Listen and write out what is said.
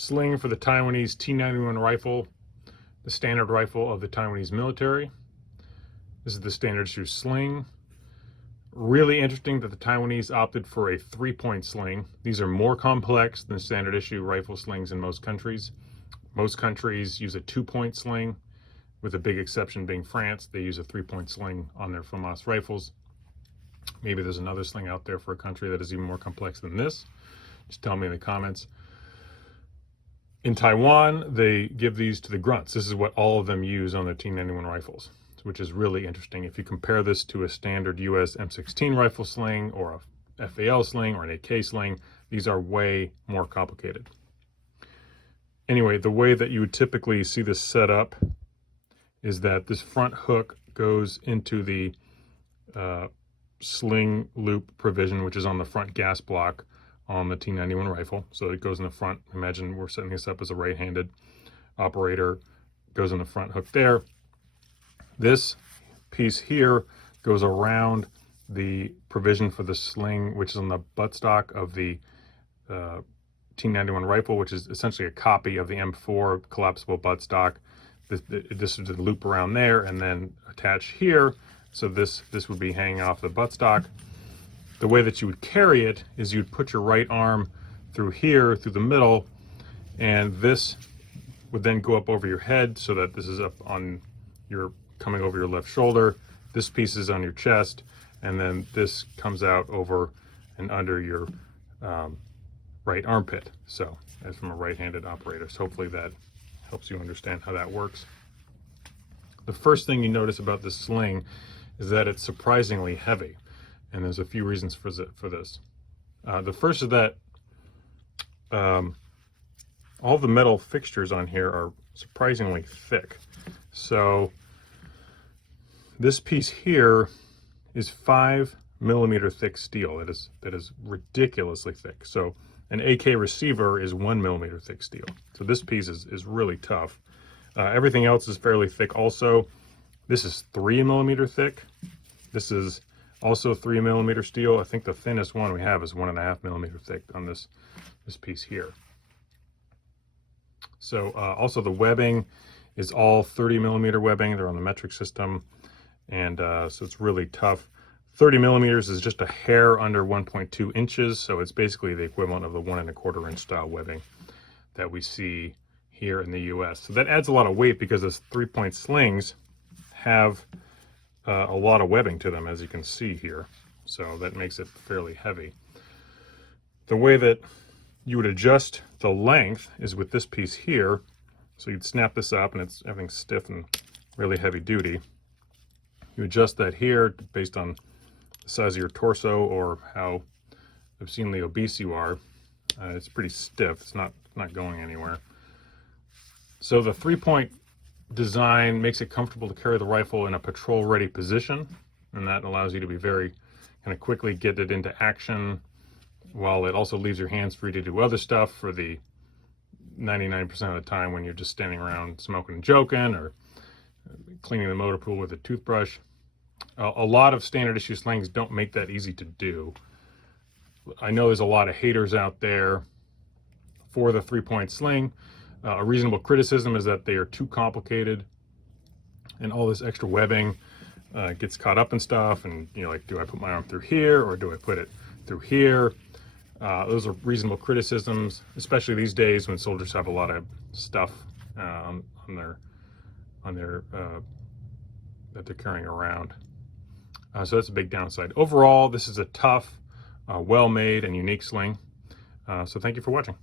sling for the Taiwanese T91 rifle, the standard rifle of the Taiwanese military. This is the standard issue sling. Really interesting that the Taiwanese opted for a 3-point sling. These are more complex than standard issue rifle slings in most countries. Most countries use a 2-point sling, with a big exception being France. They use a 3-point sling on their FAMAS rifles. Maybe there's another sling out there for a country that is even more complex than this. Just tell me in the comments. In Taiwan, they give these to the grunts. This is what all of them use on their T91 rifles, which is really interesting. If you compare this to a standard US M16 rifle sling or a FAL sling or an AK sling, these are way more complicated. Anyway, the way that you would typically see this set up is that this front hook goes into the Sling Loop provision, which is on the front gas block on the T91 rifle. So it goes in the front. Imagine we're setting this up as a right-handed operator. Goes in the front hook there. This piece here goes around the provision for the sling, which is on the buttstock of the T91 rifle, which is essentially a copy of the M4 collapsible buttstock. This is the loop around there and then attach here. So this would be hanging off the buttstock. The way that you would carry it is you'd put your right arm through here, through the middle, and this would then go up over your head so that this is up on your, coming over your left shoulder. This piece is on your chest, and then this comes out over and under your right armpit. So as from a right-handed operator. So hopefully that helps you understand how that works. The first thing you notice about this sling is that it's surprisingly heavy. And there's a few reasons for this. The first is that all the metal fixtures on here are surprisingly thick. So this piece here is 5mm thick steel. That is ridiculously thick. So an AK receiver is 1mm thick steel. So this piece is really tough. Everything else is fairly thick also. This is 3mm thick. This is also 3mm steel. I think the thinnest one we have is 1.5mm thick on this piece here. So also the webbing is all 30mm webbing. They're on the metric system, and so it's really tough. 30mm is just a hair under 1.2 inches, so it's basically the equivalent of the 1.25 inch style webbing that we see here in the US. So that adds a lot of weight because those 3-point slings have a lot of webbing to them, as you can see here. So that makes it fairly heavy. The way that you would adjust the length is with this piece here. So you'd snap this up, and everything's stiff and really heavy duty. You adjust that here based on the size of your torso or how obscenely obese you are. It's pretty stiff. It's not going anywhere. So the 3-point design makes it comfortable to carry the rifle in a patrol-ready position, and that allows you to be very kind of quickly get it into action, while it also leaves your hands free to do other stuff for the 99% of the time when you're just standing around smoking and joking or cleaning the motor pool with a toothbrush. A lot of standard issue slings don't make that easy to do. I know there's a lot of haters out there for the 3-point sling. A reasonable criticism is that they are too complicated, and all this extra webbing gets caught up in stuff, and like, do I put my arm through here or do I put it through here? Those are reasonable criticisms, especially these days when soldiers have a lot of stuff on their that they're carrying around. So that's a big downside. Overall, this is a tough, well-made and unique sling. So thank you for watching.